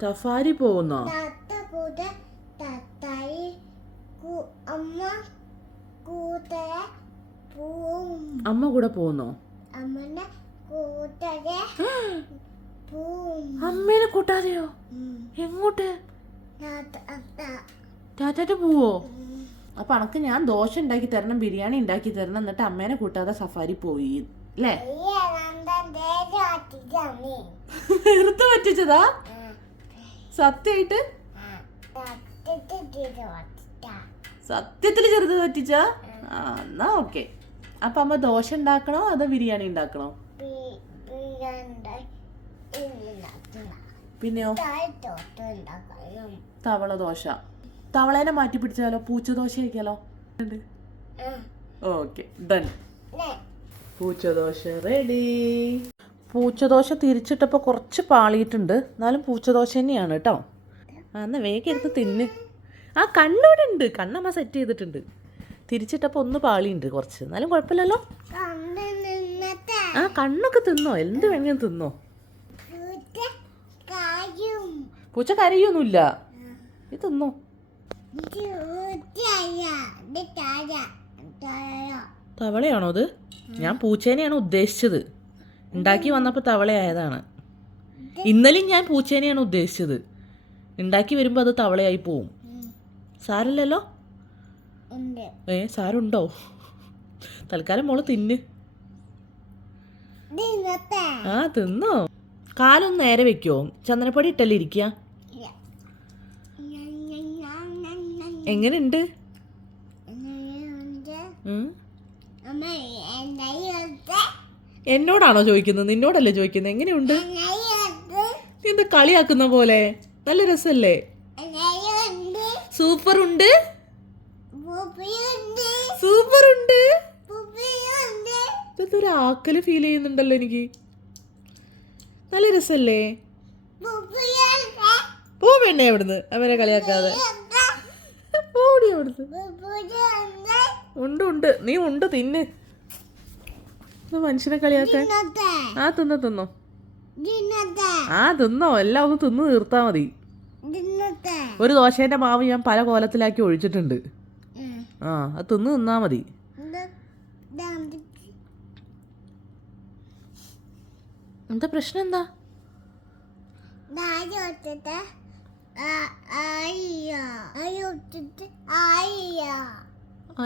Safari പോകുന്നോ? അമ്മ കൂടെ പോകുന്നോ? അമ്മനെ കൂട്ടാതെയോ? എങ്ങോട്ട്? ടാറ്റാറ്റ് പോവോ? അപ്പൊ അനക്ക് ഞാൻ ദോശ ഉണ്ടാക്കി തരണം ബിരിയാണി ഉണ്ടാക്കി തരണം എന്നിട്ട് അമ്മേനെ കൂട്ടാതെ സഫാരി പോയി അല്ലേ വെറുതെ പറ്റിച്ചതാ? സത്യായിട്ട് സത്യത്തിൽ ചെറുത് പറ്റിച്ച? ആ. എന്നാ ഓക്കെ. അപ്പൊ അമ്മ ദോശ ഉണ്ടാക്കണോ അതോ ബിരിയാണി ഉണ്ടാക്കണോ? പിന്നെയോ? തവള ദോശ. തവളേനെ മാറ്റി പിടിച്ചാലോ? പൂച്ച ദോശ ആയിക്കാലോ ഓക്കെ ഡൺ പൂച്ച ദോശ റെഡി പൂച്ചദോശ തിരിച്ചിട്ടപ്പോൾ കുറച്ച് പാളിയിട്ടുണ്ട്. എന്നാലും പൂച്ചദോശ തന്നെയാണ് കേട്ടോ. ആ എന്നാ വേഗം എടുത്ത് തിന്ന്. ആ കണ്ണൂടെ ഉണ്ട് കണ്ണമ്മ സെറ്റ് ചെയ്തിട്ടുണ്ട്. തിരിച്ചിട്ടപ്പോൾ ഒന്ന് പാളിയുണ്ട് കുറച്ച്. എന്നാലും കുഴപ്പമില്ലല്ലോ. ആ കണ്ണൊക്കെ തിന്നോ? എന്ത് വേണമെങ്കിലും തിന്നോ? പൂച്ച കരയൊന്നുമില്ല. ഇത് തിന്നോ? തവളയാണോ അത്? ഞാൻ പൂച്ചേനെയാണ് ഉദ്ദേശിച്ചത്. ഉണ്ടാക്കി വന്നപ്പോൾ തവളയായതാണ് ഇന്നലെയും ഞാൻ പൂച്ചേനെയാണ് ഉദ്ദേശിച്ചത്. ഉണ്ടാക്കി വരുമ്പോൾ അത് തവളയായി പോവും. സാരമില്ലല്ലോ ഏ സാരുണ്ടോ? തൽക്കാലം മോൾ തിന്ന്. ആ തിന്നോ? കാലൊന്ന് നേരെ വെക്കോ. ചന്ദനപ്പടി ഇട്ടല്ലേ ഇരിക്കുക എങ്ങനെയുണ്ട്? അമ്മ എന്നോടാണോ ചോദിക്കുന്നത്? നിന്നോടല്ലേ ചോദിക്കുന്നത്? എങ്ങനെയുണ്ട്? നീ എന്താ കളിയാക്കുന്ന പോലെ? നല്ല രസല്ലേ? സൂപ്പർ ഉണ്ട് സൂപ്പർ ഉണ്ട് ഇതൊരു ആക്കൽ ഫീൽ ചെയ്യുന്നുണ്ടല്ലോ എനിക്ക്. നല്ല രസല്ലേ? പോ പെണ്ണെ അവിടുന്ന്. അവരെ കളിയാക്കാതെ. പോടി അവിടുന്ന്. ഉണ്ട് ഉണ്ട്. നീ ഉണ്ട് തിന്ന്. മനുഷ്യനെ കളിയാക്കാൻ? ആ തിന്ന തിന്നോ. ആ തിന്നോ. എല്ലാം ഒന്ന് തിന്നു തീർത്താ മതി. ഒരു ദോശേന്റെ മാവ് ഞാൻ പല കോലത്തിലാക്കി ഒഴിച്ചിട്ടുണ്ട്. ആ അത് തിന്ന് തിന്നാ മതി. എന്താ പ്രശ്നം എന്താ?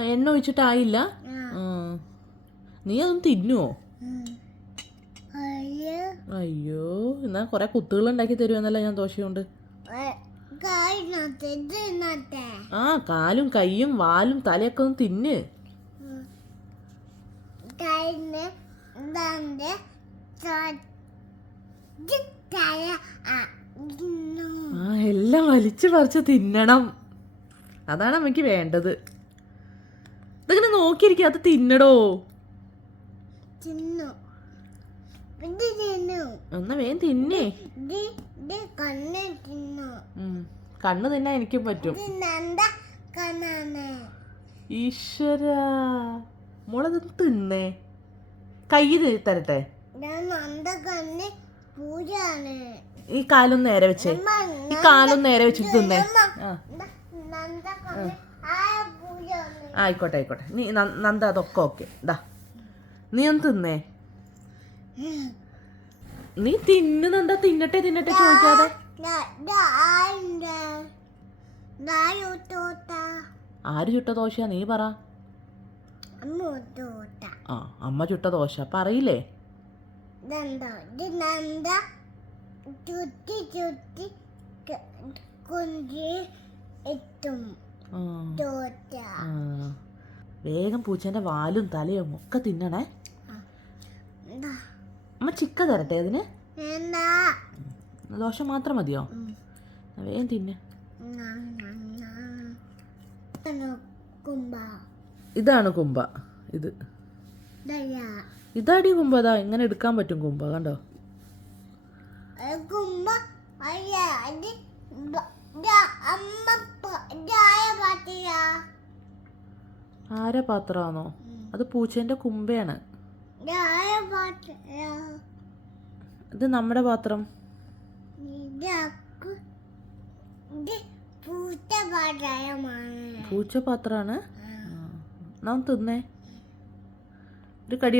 എണ്ണ ഒഴിച്ചിട്ട് ആയില്ല? ആ. നീ അതൊന്ന് തിന്നുവോ അയ്യ എന്നാ കുറെ കുത്തുകൾ ഉണ്ടാക്കി തരുമെന്നല്ല ഞാൻ ദോശ കൊണ്ട് ആ കാലും കൈയും വാലും തലയൊക്കെ ഒന്ന് തിന്ന്. ആ എല്ലാം വലിച്ചു പറിച്ച് തിന്നണം. അതാണ് അമ്മയ്ക്ക് വേണ്ടത്. ഇതിങ്ങനെ നോക്കിയിരിക്കുക അത് തിന്നടോ. തിന്നു. ഇത് എന്നാ വേഗം തിന്നേ. ഇത് ഇത് കണ്ണ് തിന്നു. എനിക്ക് കണ്ണ് തിന്നാൻ എനിക്കും പറ്റും. ഇത് ഈശ്വര. മോളത് തിന്നേ? കൈ തരട്ടെ. ഈ കാലും നേരെ വെച്ച്. ഈ കാലും നേരെ വെച്ച് തിന്നേ. ആയിക്കോട്ടെ ആയിക്കോട്ടെ. നീ നന്ദ അതൊക്കെ ഓക്കെ. ദാ. നീ ഒന്ന് തിന്നേ നീ തിന്നുന്നെന്താ തിന്നട്ടെ തിന്നട്ടെ ചോദിക്കാതെ? ആര് ചുട്ട ദോശ നീ പറ. ആ അമ്മ ചുട്ട ദോശ. പറയില്ലേ? ചുറ്റി ചുറ്റി കുഞ്ചി എത്തും. വേഗം പൂച്ചേന്റെ വാലും തലയും ഒക്കെ തിന്നണേ. അമ്മ ചിക്ക തരട്ടെ അതിന്? ദോശ മാത്രം മതിയോ? വേഗം തിന്നെ. കുമ്പ. ഇതാണ് കുമ്പ. ഇത്. ഇതാടി കുമ്പ അതാ ഇങ്ങനെ എടുക്കാൻ പറ്റും കുമ്പ കണ്ടോ? ആരാ പാത്രമാണോ? അത് പൂച്ചേന്റെ കുമ്പയാണ്. ഇത് നമ്മുടെ പാത്രം. പൂച്ച പാത്രമാണ്. നാം തിന്നേ. ഒരു കടി